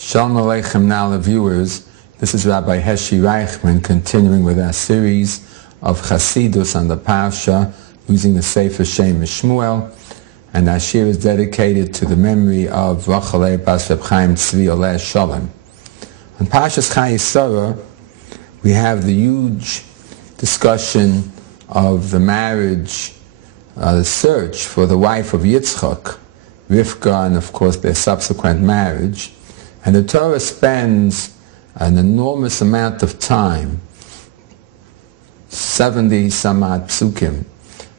Shalom Aleichem Nala viewers. This is Rabbi Heshi Reichman continuing with our series of Chasidus on the Parsha using the Sefer Shem Shmuel, and our shir is dedicated to the memory of Rachelei Bas Reb Chaim Tzvi Oleh Shalom. On Parshas Chayei we have the huge discussion of the marriage, the search for the wife of Yitzchak, Rivka, and of course their subsequent marriage. And the Torah spends an enormous amount of time, 70 some odd psukim,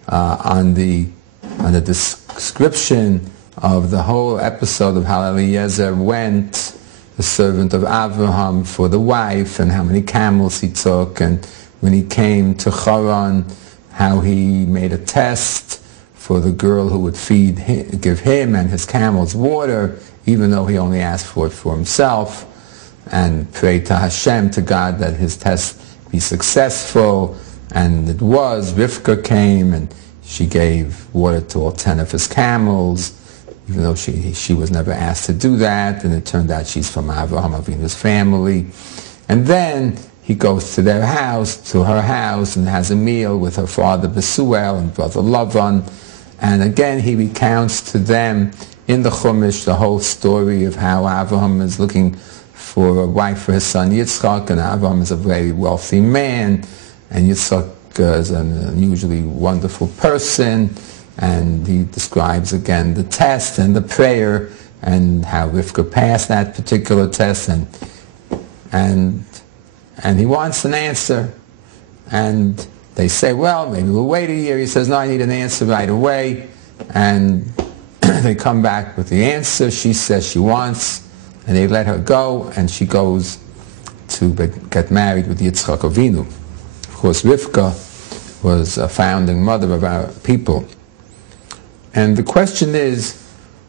on the description of the whole episode of how Eliezer went, the servant of Abraham, for the wife, and how many camels he took, and when he came to Haran, how he made a test for the girl who would give him and his camels water, even though he only asked for it for himself, and prayed to Hashem, to God, that his test be successful. And it was. Rivka came and she gave water to all 10 of his camels, even though she was never asked to do that, and it turned out she's from Avraham Avinu's family. And then he goes to their house, to her house, and has a meal with her father Besuel and brother Lavan. And again he recounts to them in the Chumash the whole story of how Avraham is looking for a wife for his son Yitzchak, and Avraham is a very wealthy man, and Yitzchak is an unusually wonderful person, and he describes again the test and the prayer, and how Rivka passed that particular test, and he wants an answer. And they say, well, maybe we'll wait a year. He says, no, I need an answer right away. And they come back with the answer she says she wants, and they let her go, and she goes to get married with Yitzchak Avinu. Of course, Rivka was a founding mother of our people. And the question is,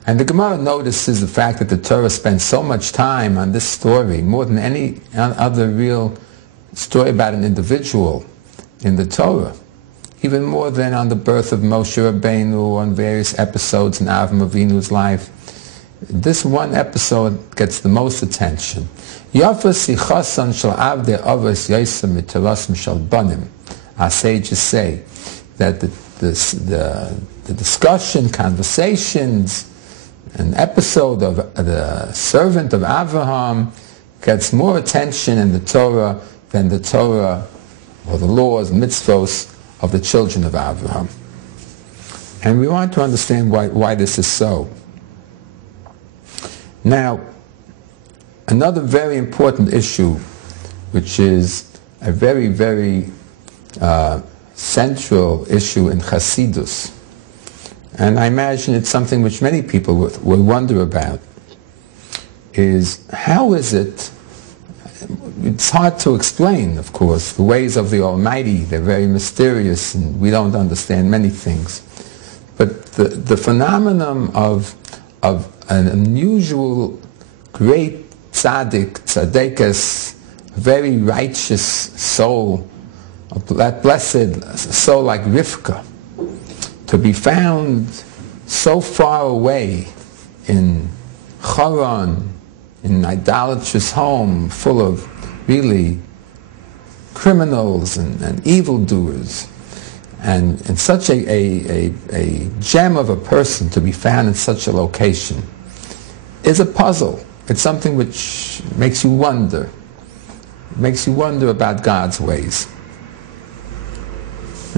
and the Gemara notices the fact that the Torah spends so much time on this story, more than any other real story about an individual in the Torah, even more than on the birth of Moshe Rabbeinu, on various episodes in Avram Avinu's life. This one episode gets the most attention. Our sages say that the discussion, conversations, an episode of the servant of Avraham gets more attention in the Torah than the Torah or the laws, mitzvos of the children of Avraham. And we want to understand why this is so. Now, another very important issue, which is a very, very central issue in Chasidus, and I imagine it's something which many people will wonder about, is how is it, it's hard to explain, of course, the ways of the Almighty, they're very mysterious, and we don't understand many things, but the phenomenon of an unusual, great tzaddikas, a very righteous soul, that blessed soul like Rivka, to be found so far away in Haran, in an idolatrous home full of really criminals and evildoers, and such a gem of a person to be found in such a location is a puzzle. It's something which makes you wonder. It makes you wonder about God's ways.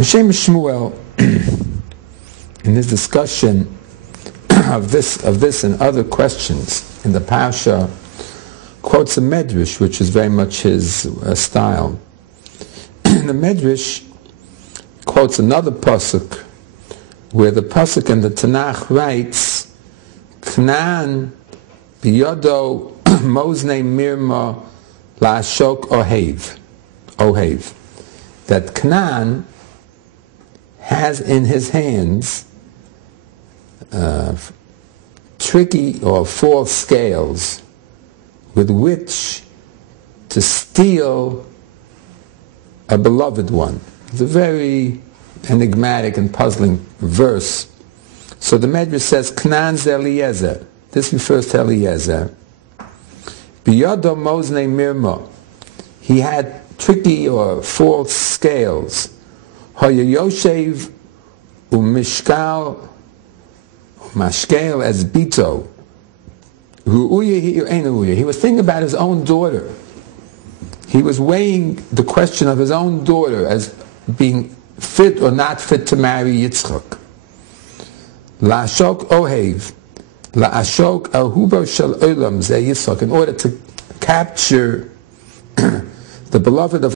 Shem Shmuel, in his discussion of this and other questions in the Parsha, quotes a medrash, which is very much his style. The medrash quotes another pasuk, where the pasuk in the Tanakh writes, Knan biyodo moznei mirma la'ashok ohev, that Knan has in his hands tricky or false scales with which to steal a beloved one. It's a very enigmatic and puzzling verse. So the Medrash says, Knan's Eliezer. This refers to Eliezer. Biyado mozne mirma. He had tricky or false scales. Hoya yoshev umishkal mashkel as bito. He was thinking about his own daughter. He was weighing the question of his own daughter as being fit or not fit to marry Yitzchak. La'ashok ohev, la'ashok ahuba shel olam ze Yitzchak, in order to capture the beloved of